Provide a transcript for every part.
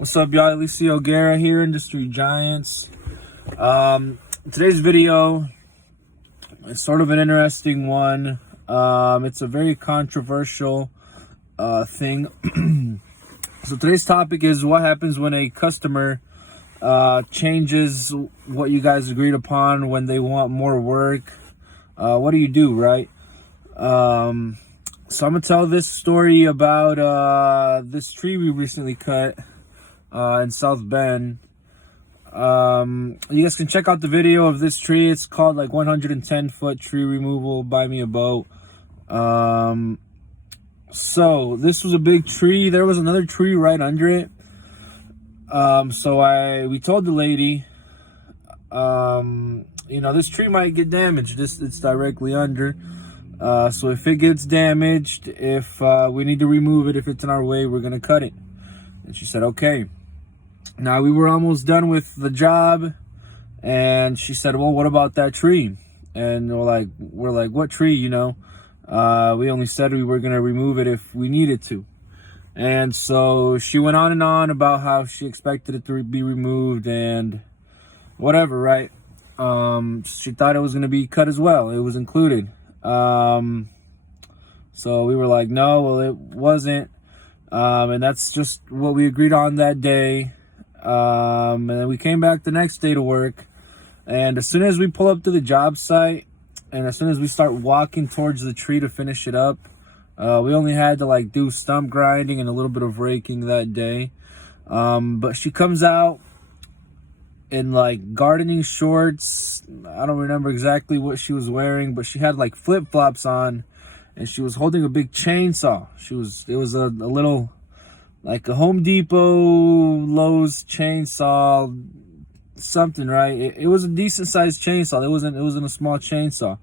What's up, y'all? Alicia O'Gara here, Industry Giants. Today's video is sort of an interesting one. It's a very controversial thing. So today's topic is what happens when a customer changes what you guys agreed upon when they want more work. What do you do, right? So I'm gonna tell this story about this tree we recently cut in South Bend. You guys can check out the video of this tree. It's called like 110-foot tree removal, buy me a boat. So this was a big tree. There was another tree right under it. So we told the lady, this tree might get damaged. It's directly under. So if it gets damaged, if we need to remove it, if it's in our way, we're gonna cut it. And she said, okay. Now we were almost done with the job, and she said, well, what about that tree? And we're like, what tree? We only said we were gonna remove it if we needed to. And so she went on and on about how she expected it to be removed and whatever, right? She thought it was gonna be cut as well. It was included. So we were like, no, well, it wasn't. And that's just what we agreed on that day. And then we came back the next day to work, and as soon as we pull up to the job site and as soon as we start walking towards the tree to finish it up, we only had to do stump grinding and a little bit of raking that day. But she comes out in gardening shorts. I don't remember exactly what she was wearing, but she had flip-flops on, and she was holding a big chainsaw. It was a little, like a Home Depot, Lowe's chainsaw, something, right? It was a decent sized chainsaw. It wasn't a small chainsaw.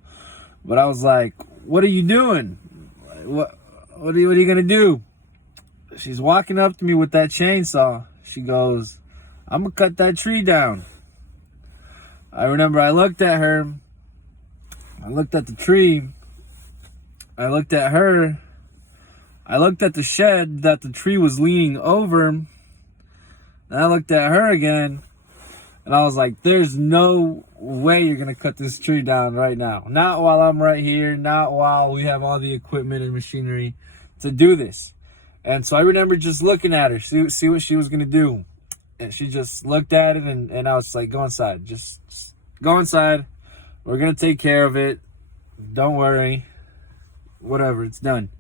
But I was like, what are you doing? What are you gonna do? She's walking up to me with that chainsaw. She goes, I'm gonna cut that tree down. I remember I looked at her. I looked at the tree. I looked at her. I looked at the shed that the tree was leaning over. And I looked at her again. And I was like, there's no way you're going to cut this tree down right now. Not while I'm right here. Not while we have all the equipment and machinery to do this. And so I remember just looking at her, see what she was going to do. And she just looked at it, and I was like, go inside. Just go inside. We're going to take care of it. Don't worry. Whatever, it's done.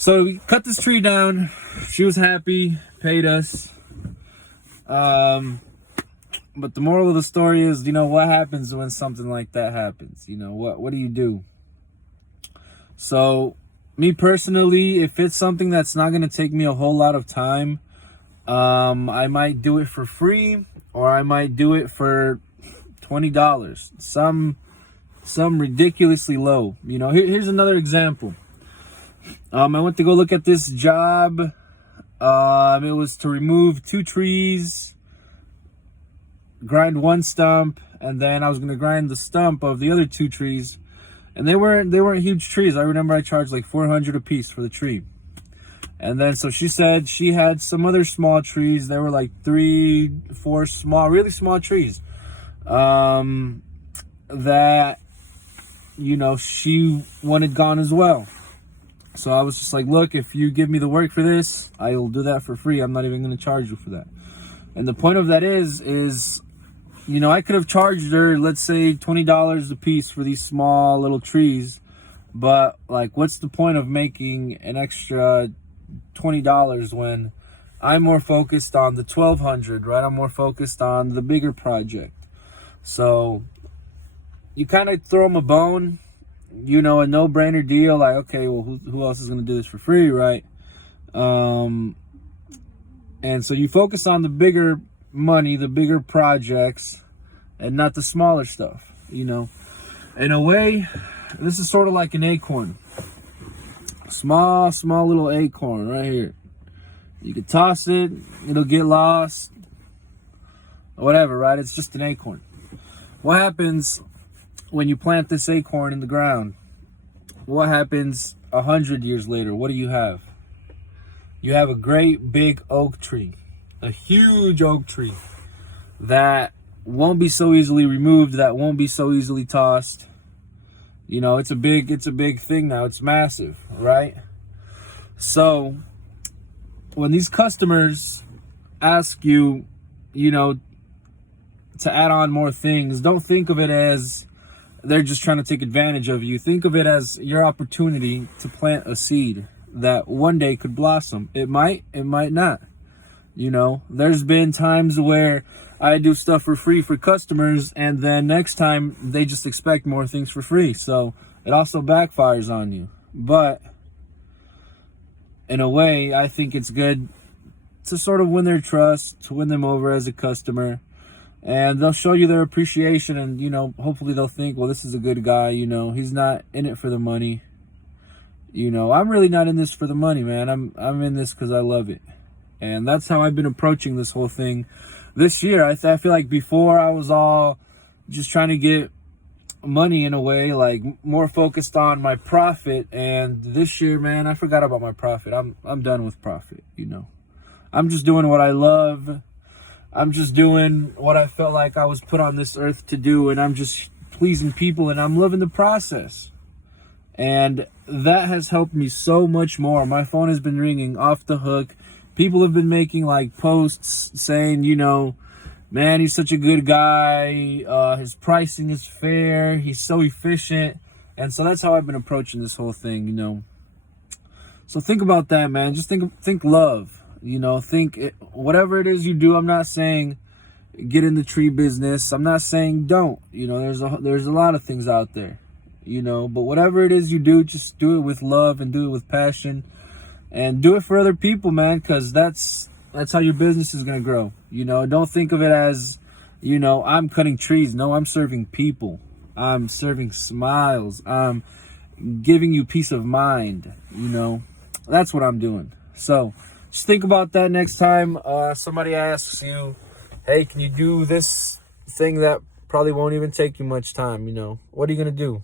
So we cut this tree down. She was happy, paid us. But the moral of the story is, what happens when something like that happens? What do you do? So me personally, if it's something that's not going to take me a whole lot of time, I might do it for free, or I might do it for $20. Some ridiculously low. Here's another example. I went to go look at this job. It was to remove 2 trees, grind 1 stump, and then I was going to grind the stump of the other 2 trees. And they weren't huge trees. I remember I charged like $400 a piece for the tree. And then so she said she had some other small trees. There were like 3, 4 really small trees. That she wanted gone as well. So I was just like, look, if you give me the work for this, I will do that for free. I'm not even going to charge you for that. And the point of that is I could have charged her, let's say, $20 a piece for these small little trees. But what's the point of making an extra $20 when I'm more focused on the $1,200, right? I'm more focused on the bigger project. So you kind of throw them a bone, a no-brainer deal. Like, okay, well, who else is going to do this for free, right? And so you focus on the bigger money, the bigger projects, and not the smaller stuff, In a way, this is sort of like an acorn. Small little acorn right here. You could toss it, it'll get lost, whatever, right? It's just an acorn. What happens when you plant this acorn in the ground? What happens 100 years later? What do you have? You have a great big oak tree. a huge oak tree that won't be so easily removed, that won't be so easily tossed. You know, it's a big thing now. It's massive, right? So when these customers ask you, you know, to add on more things, don't think of it as they're just trying to take advantage of you. Think of it as your opportunity to plant a seed that one day could blossom. It might not. You know, there's been times where I do stuff for free for customers, and then next time they just expect more things for free. So it also backfires on you. But in a way, I think it's good to sort of win their trust, to win them over as a customer. And they'll show you their appreciation, and, you know, hopefully they'll think, well, this is a good guy, you know, he's not in it for the money. You know, I'm really not in this for the money, man. I'm in this because I love it. And that's how I've been approaching this whole thing this year. I feel like before I was all just trying to get money in a way, like more focused on my profit. And this year, man, I forgot about my profit. I'm done with profit, you know. I'm just doing what I love. I'm just doing what I felt like I was put on this earth to do, and I'm just pleasing people, and I'm loving the process. And that has helped me so much more. My phone has been ringing off the hook. People have been making like posts saying, you know, man, he's such a good guy. His pricing is fair. He's so efficient. And so that's how I've been approaching this whole thing, you know. So think about that, man. Just think love. You know, whatever it is you do. I'm not saying get in the tree business. I'm not saying don't. You know, there's a lot of things out there, you know. But whatever it is you do, just do it with love and do it with passion. And do it for other people, man, because that's how your business is going to grow. You know, don't think of it as, you know, I'm cutting trees. No, I'm serving people. I'm serving smiles. I'm giving you peace of mind. You know, that's what I'm doing. So just think about that next time somebody asks you, hey, can you do this thing that probably won't even take you much time? You know, what are you going to do?